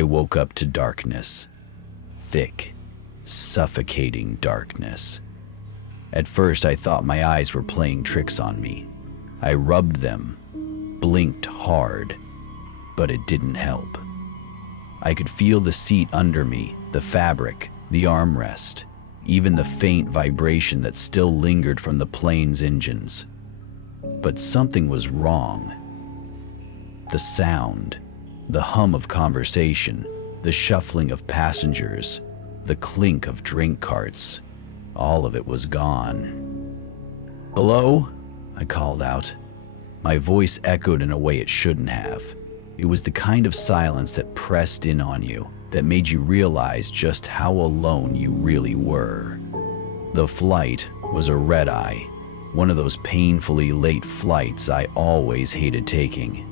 I woke up to darkness. Thick, suffocating darkness. At first, I thought my eyes were playing tricks on me. I rubbed them, blinked hard, but it didn't help. I could feel the seat under me, the fabric, the armrest, even the faint vibration that still lingered from the plane's engines. But something was wrong. The sound, the hum of conversation, the shuffling of passengers, the clink of drink carts, all of it was gone. "Hello?" I called out. My voice echoed in a way it shouldn't have. It was the kind of silence that pressed in on you, that made you realize just how alone you really were. The flight was a red-eye, one of those painfully late flights I always hated taking.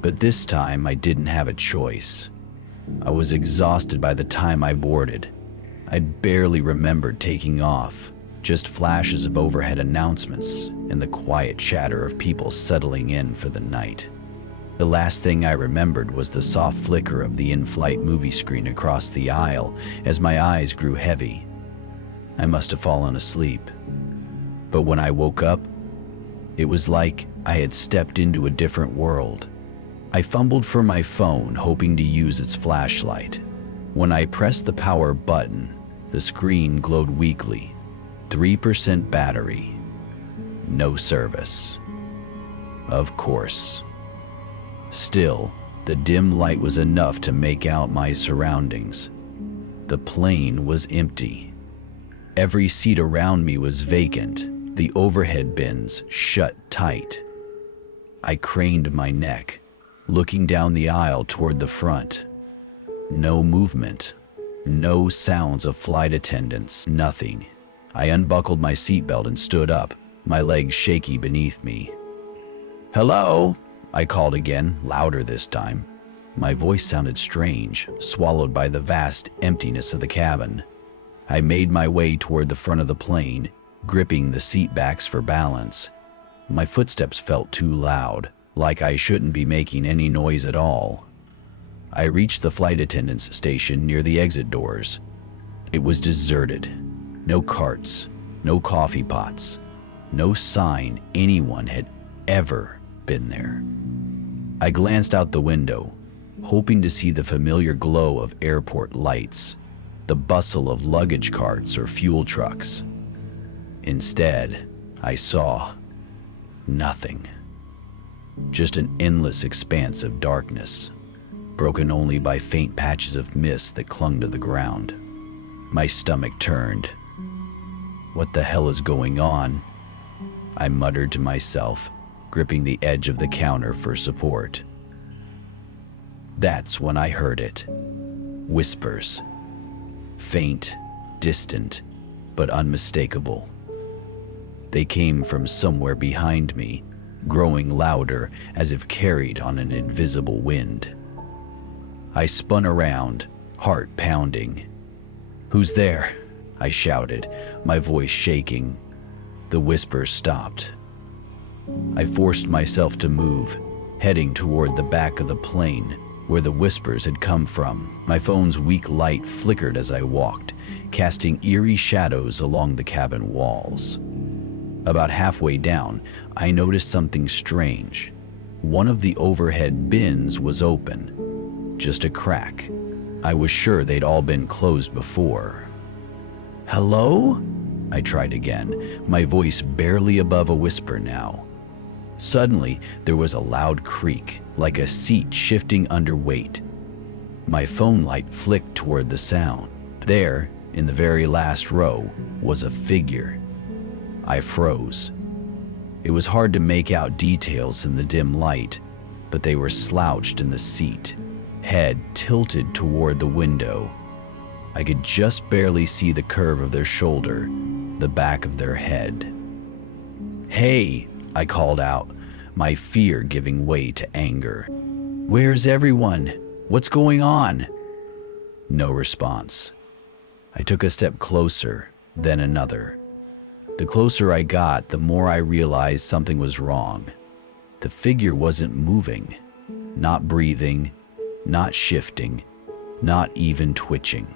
But this time I didn't have a choice. I was exhausted by the time I boarded. I barely remembered taking off, just flashes of overhead announcements and the quiet chatter of people settling in for the night. The last thing I remembered was the soft flicker of the in-flight movie screen across the aisle as my eyes grew heavy. I must have fallen asleep. But when I woke up, it was like I had stepped into a different world. I fumbled for my phone, hoping to use its flashlight. When I pressed the power button, the screen glowed weakly. 3% battery. No service. Of course. Still, the dim light was enough to make out my surroundings. The plane was empty. Every seat around me was vacant, the overhead bins shut tight. I craned my neck, looking down the aisle toward the front. No movement, no sounds of flight attendants, nothing. I unbuckled my seatbelt and stood up, my legs shaky beneath me. "Hello?" I called again, louder this time. My voice sounded strange, swallowed by the vast emptiness of the cabin. I made my way toward the front of the plane, gripping the seat backs for balance. My footsteps felt too loud, like I shouldn't be making any noise at all. I reached the flight attendant's station near the exit doors. It was deserted. No carts, no coffee pots, no sign anyone had ever been there. I glanced out the window, hoping to see the familiar glow of airport lights, the bustle of luggage carts or fuel trucks. Instead, I saw nothing. Just an endless expanse of darkness, broken only by faint patches of mist that clung to the ground. My stomach turned. "What the hell is going on?" I muttered to myself, gripping the edge of the counter for support. That's when I heard it. Whispers. Faint, distant, but unmistakable. They came from somewhere behind me, growing louder as if carried on an invisible wind. I spun around, heart pounding. "Who's there?" I shouted, my voice shaking. The whispers stopped. I forced myself to move, heading toward the back of the plane, where the whispers had come from. My phone's weak light flickered as I walked, casting eerie shadows along the cabin walls. About halfway down, I noticed something strange. One of the overhead bins was open, just a crack. I was sure they'd all been closed before. "Hello?" I tried again, my voice barely above a whisper now. Suddenly, there was a loud creak, like a seat shifting under weight. My phone light flicked toward the sound. There, in the very last row, was a figure. I froze. It was hard to make out details in the dim light, but they were slouched in the seat, head tilted toward the window. I could just barely see the curve of their shoulder, the back of their head. "Hey!" I called out, my fear giving way to anger. "Where's everyone? What's going on?" No response. I took a step closer, then another. The closer I got, the more I realized something was wrong. The figure wasn't moving, not breathing, not shifting, not even twitching.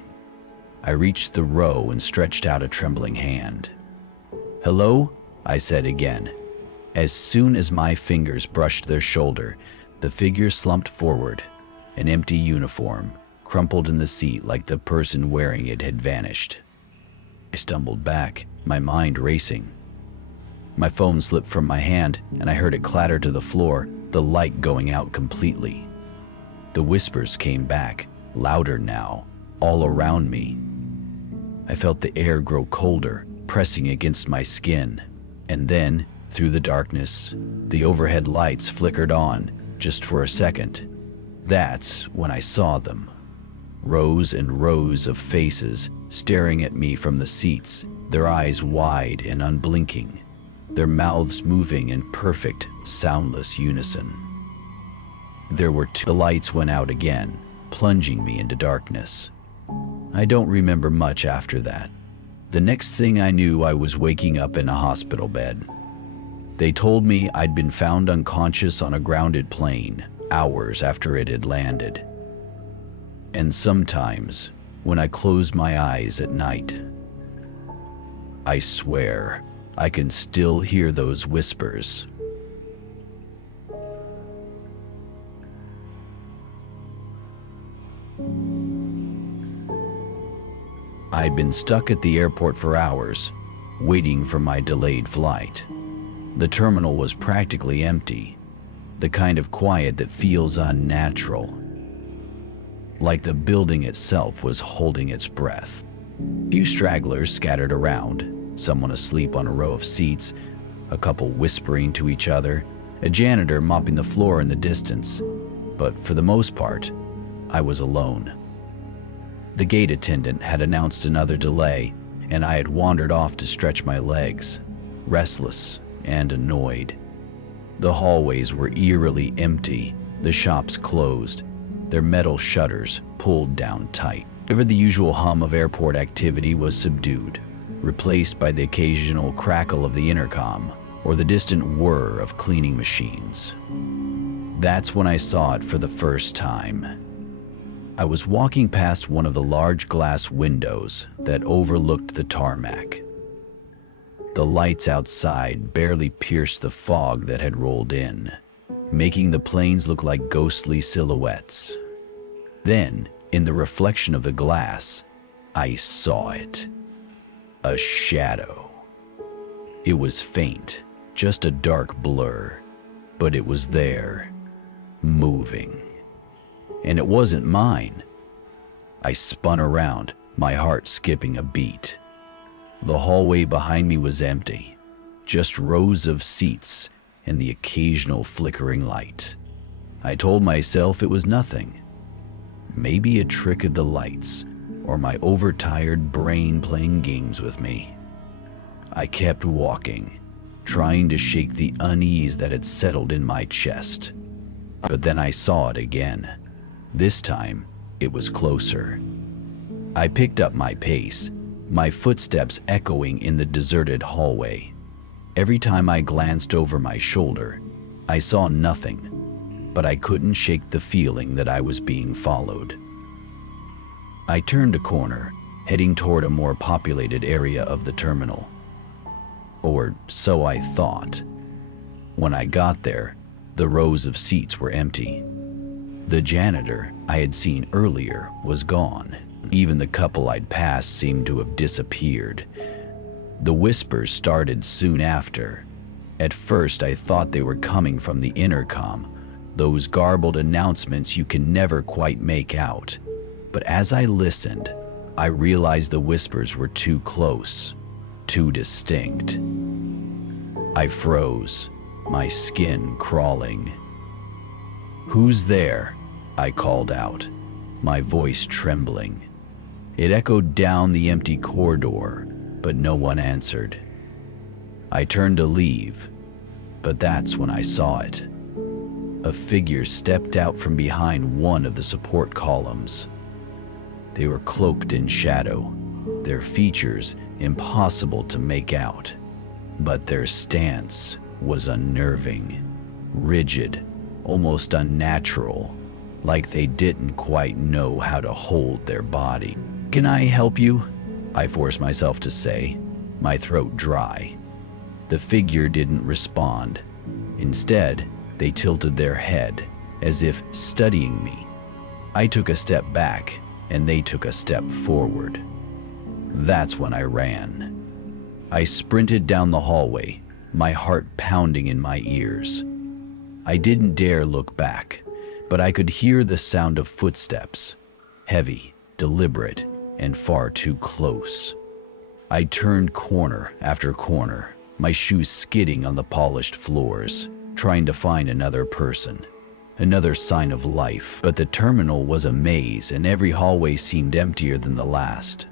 I reached the row and stretched out a trembling hand. "Hello?" I said again. As soon as my fingers brushed their shoulder, the figure slumped forward. An empty uniform, crumpled in the seat like the person wearing it had vanished. I stumbled back, my mind racing. My phone slipped from my hand, and I heard it clatter to the floor, the light going out completely. The whispers came back, louder now, all around me. I felt the air grow colder, pressing against my skin. And then, through the darkness, the overhead lights flickered on, just for a second. That's when I saw them. Rows and rows of faces staring at me from the seats, their eyes wide and unblinking, their mouths moving in perfect, soundless unison. There were two. The lights went out again, plunging me into darkness. I don't remember much after that. The next thing I knew, I was waking up in a hospital bed. They told me I'd been found unconscious on a grounded plane hours after it had landed. And sometimes, when I close my eyes at night, I swear I can still hear those whispers. I'd been stuck at the airport for hours, waiting for my delayed flight. The terminal was practically empty, the kind of quiet that feels unnatural, like the building itself was holding its breath. A few stragglers scattered around, someone asleep on a row of seats, a couple whispering to each other, a janitor mopping the floor in the distance. But for the most part, I was alone. The gate attendant had announced another delay, and I had wandered off to stretch my legs, restless and annoyed. The hallways were eerily empty, the shops closed, their metal shutters pulled down tight. However, the usual hum of airport activity was subdued, replaced by the occasional crackle of the intercom or the distant whir of cleaning machines. That's when I saw it for the first time. I was walking past one of the large glass windows that overlooked the tarmac. The lights outside barely pierced the fog that had rolled in, making the planes look like ghostly silhouettes. Then, in the reflection of the glass, I saw it. A shadow. It was faint, just a dark blur, but it was there, moving. And it wasn't mine. I spun around, my heart skipping a beat. The hallway behind me was empty, just rows of seats and the occasional flickering light. I told myself it was nothing. Maybe a trick of the lights, or my overtired brain playing games with me. I kept walking, trying to shake the unease that had settled in my chest. But then I saw it again. This time, it was closer. I picked up my pace, my footsteps echoing in the deserted hallway. Every time I glanced over my shoulder, I saw nothing, but I couldn't shake the feeling that I was being followed. I turned a corner, heading toward a more populated area of the terminal. Or so I thought. When I got there, the rows of seats were empty. The janitor I had seen earlier was gone. Even the couple I'd passed seemed to have disappeared. The whispers started soon after. At first, I thought they were coming from the intercom, those garbled announcements you can never quite make out. But as I listened, I realized the whispers were too close, too distinct. I froze, my skin crawling. "Who's there?" I called out, my voice trembling. It echoed down the empty corridor, but no one answered. I turned to leave, but that's when I saw it. A figure stepped out from behind one of the support columns. They were cloaked in shadow, their features impossible to make out, but their stance was unnerving, rigid, almost unnatural. like they didn't quite know how to hold their body. "Can I help you?" I forced myself to say, my throat dry. The figure didn't respond. Instead, they tilted their head, as if studying me. I took a step back, and they took a step forward. That's when I ran. I sprinted down the hallway, my heart pounding in my ears. I didn't dare look back, but I could hear the sound of footsteps, heavy, deliberate, and far too close. I turned corner after corner, my shoes skidding on the polished floors, trying to find another person, another sign of life. But the terminal was a maze, and every hallway seemed emptier than the last.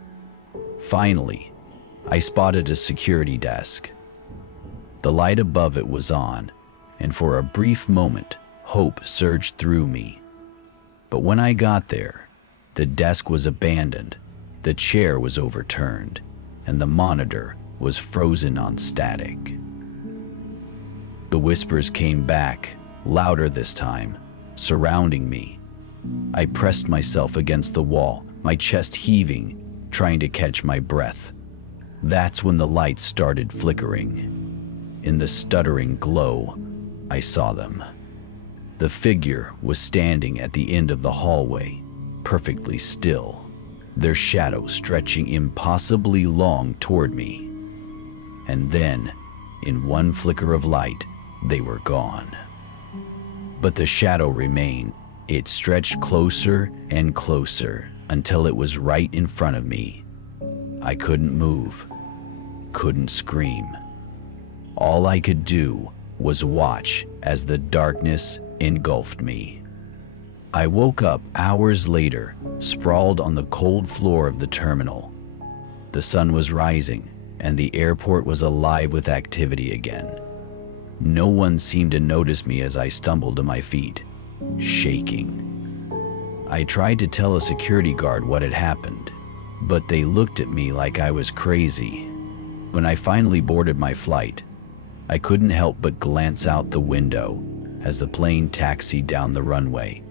Finally, I spotted a security desk. The light above it was on, and for a brief moment, hope surged through me. But when I got there, the desk was abandoned, the chair was overturned, and the monitor was frozen on static. The whispers came back, louder this time, surrounding me. I pressed myself against the wall, my chest heaving, trying to catch my breath. That's when the lights started flickering. In the stuttering glow, I saw them. The figure was standing at the end of the hallway, perfectly still, their shadow stretching impossibly long toward me. And then, in one flicker of light, they were gone. But the shadow remained. It stretched closer and closer until it was right in front of me. I couldn't move, couldn't scream. All I could do was watch as the darkness engulfed me. I woke up hours later, sprawled on the cold floor of the terminal. The sun was rising, and the airport was alive with activity again. No one seemed to notice me as I stumbled to my feet, shaking. I tried to tell a security guard what had happened, but they looked at me like I was crazy. When I finally boarded my flight, I couldn't help but glance out the window as the plane taxied down the runway.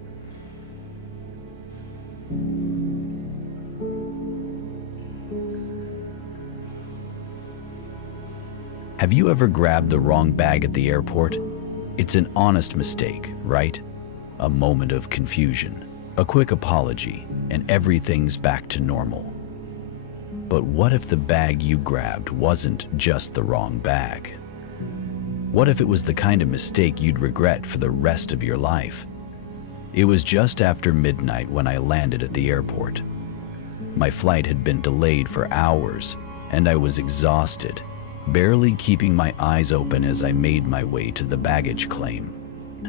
Have you ever grabbed the wrong bag at the airport? It's an honest mistake, right? A moment of confusion, a quick apology, and everything's back to normal. But what if the bag you grabbed wasn't just the wrong bag? What if it was the kind of mistake you'd regret for the rest of your life? It was just after midnight when I landed at the airport. My flight had been delayed for hours, and I was exhausted, barely keeping my eyes open as I made my way to the baggage claim.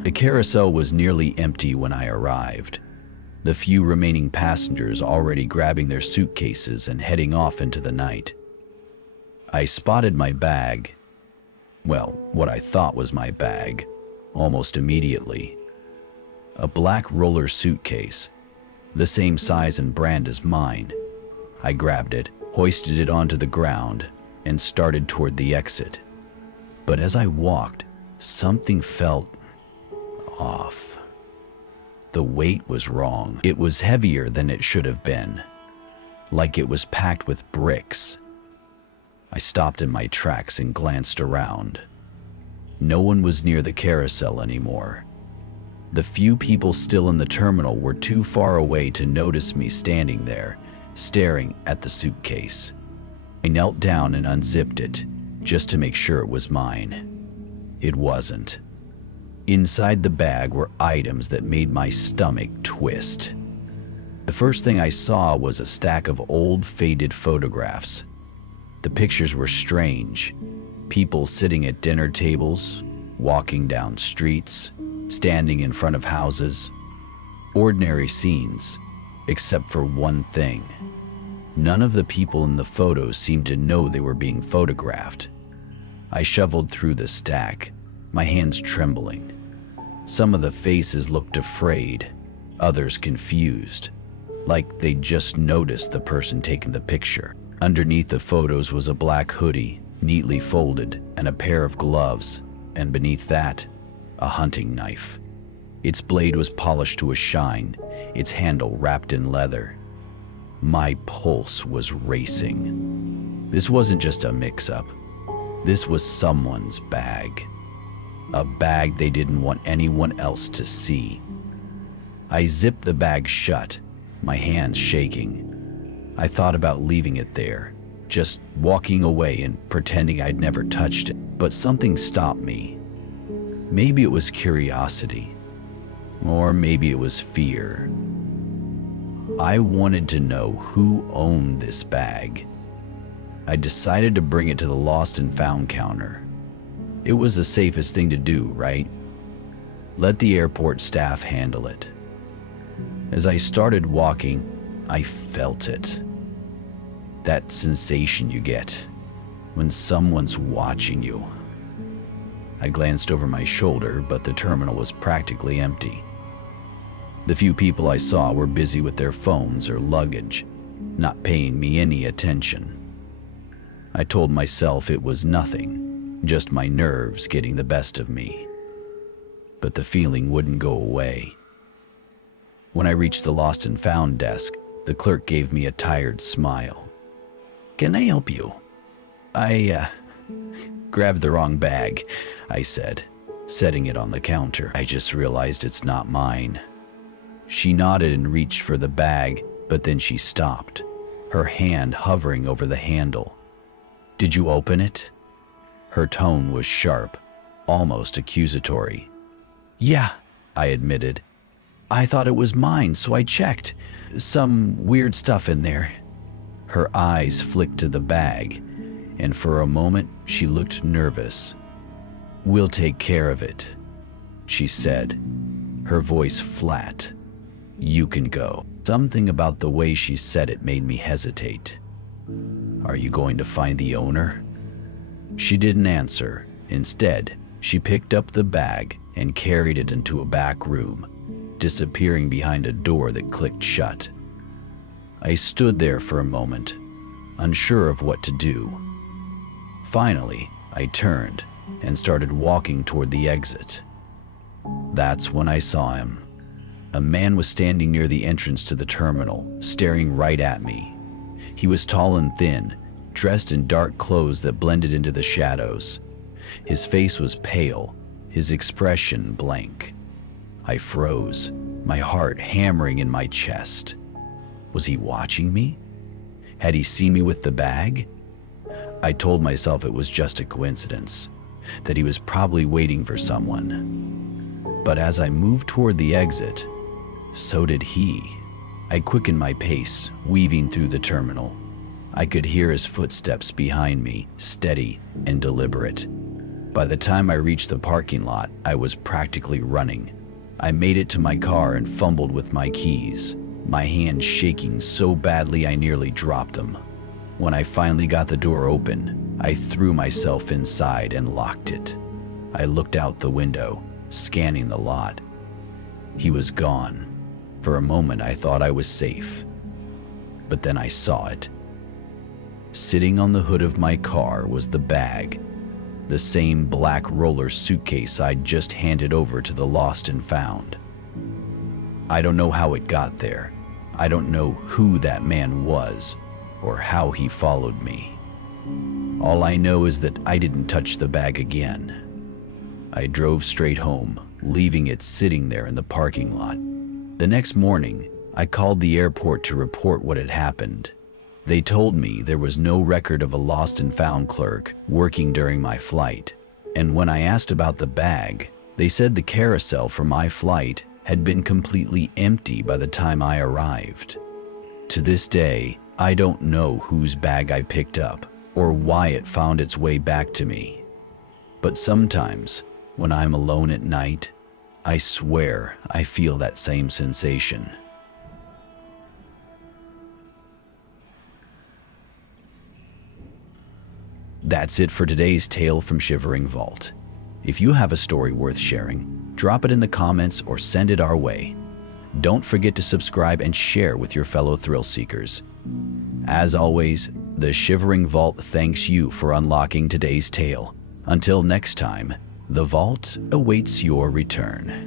The carousel was nearly empty when I arrived, the few remaining passengers already grabbing their suitcases and heading off into the night. I spotted my bag, well, what I thought was my bag, almost immediately. A black roller suitcase, the same size and brand as mine. I grabbed it, hoisted it onto the ground, and started toward the exit. But as I walked, something felt off. The weight was wrong. It was heavier than it should have been, like it was packed with bricks. I stopped in my tracks and glanced around. No one was near the carousel anymore. The few people still in the terminal were too far away to notice me standing there, staring at the suitcase. I knelt down and unzipped it, just to make sure it was mine. It wasn't. Inside the bag were items that made my stomach twist. The first thing I saw was a stack of old, faded photographs. The pictures were strange. People sitting at dinner tables, walking down streets, standing in front of houses. Ordinary scenes, except for one thing. None of the people in the photos seemed to know they were being photographed. I shoveled through the stack, my hands trembling. Some of the faces looked afraid, others confused, like they'd just noticed the person taking the picture. Underneath the photos was a black hoodie, neatly folded, and a pair of gloves, and beneath that, a hunting knife. Its blade was polished to a shine, its handle wrapped in leather. My pulse was racing. This wasn't just a mix-up. This was someone's bag. A bag they didn't want anyone else to see. I zipped the bag shut, my hands shaking. I thought about leaving it there, just walking away and pretending I'd never touched it. But something stopped me. Maybe it was curiosity, or maybe it was fear. I wanted to know who owned this bag. I decided to bring it to the lost and found counter. It was the safest thing to do, right? Let the airport staff handle it. As I started walking, I felt it. That sensation you get when someone's watching you. I glanced over my shoulder, but the terminal was practically empty. The few people I saw were busy with their phones or luggage, not paying me any attention. I told myself it was nothing, just my nerves getting the best of me. But the feeling wouldn't go away. When I reached the lost and found desk, the clerk gave me a tired smile. "Can I help you?" I grabbed the wrong bag," I said, setting it on the counter. "I just realized it's not mine." She nodded and reached for the bag, but then she stopped, her hand hovering over the handle. "Did you open it?" Her tone was sharp, almost accusatory. "Yeah," I admitted. "I thought it was mine, so I checked. Some weird stuff in there." Her eyes flicked to the bag, and for a moment she looked nervous. "We'll take care of it," she said, her voice flat. "You can go." Something about the way she said it made me hesitate. "Are you going to find the owner?" She didn't answer. Instead, she picked up the bag and carried it into a back room, disappearing behind a door that clicked shut. I stood there for a moment, unsure of what to do. Finally, I turned and started walking toward the exit. That's when I saw him. A man was standing near the entrance to the terminal, staring right at me. He was tall and thin, dressed in dark clothes that blended into the shadows. His face was pale, his expression blank. I froze, my heart hammering in my chest. Was he watching me? Had he seen me with the bag? I told myself it was just a coincidence, that he was probably waiting for someone. But as I moved toward the exit, so did he. I quickened my pace, weaving through the terminal. I could hear his footsteps behind me, steady and deliberate. By the time I reached the parking lot, I was practically running. I made it to my car and fumbled with my keys, my hands shaking so badly I nearly dropped them. When I finally got the door open, I threw myself inside and locked it. I looked out the window, scanning the lot. He was gone. For a moment, I thought I was safe. But then I saw it. Sitting on the hood of my car was the bag, the same black roller suitcase I'd just handed over to the lost and found. I don't know how it got there. I don't know who that man was or how he followed me. All I know is that I didn't touch the bag again. I drove straight home, leaving it sitting there in the parking lot. The next morning, I called the airport to report what had happened. They told me there was no record of a lost and found clerk working during my flight. And when I asked about the bag, they said the carousel for my flight had been completely empty by the time I arrived. To this day, I don't know whose bag I picked up or why it found its way back to me. But sometimes, when I'm alone at night, I swear I feel that same sensation. That's it for today's tale from Shivering Vault. If you have a story worth sharing, drop it in the comments or send it our way. Don't forget to subscribe and share with your fellow thrill seekers. As always, the Shivering Vault thanks you for unlocking today's tale. Until next time, the vault awaits your return.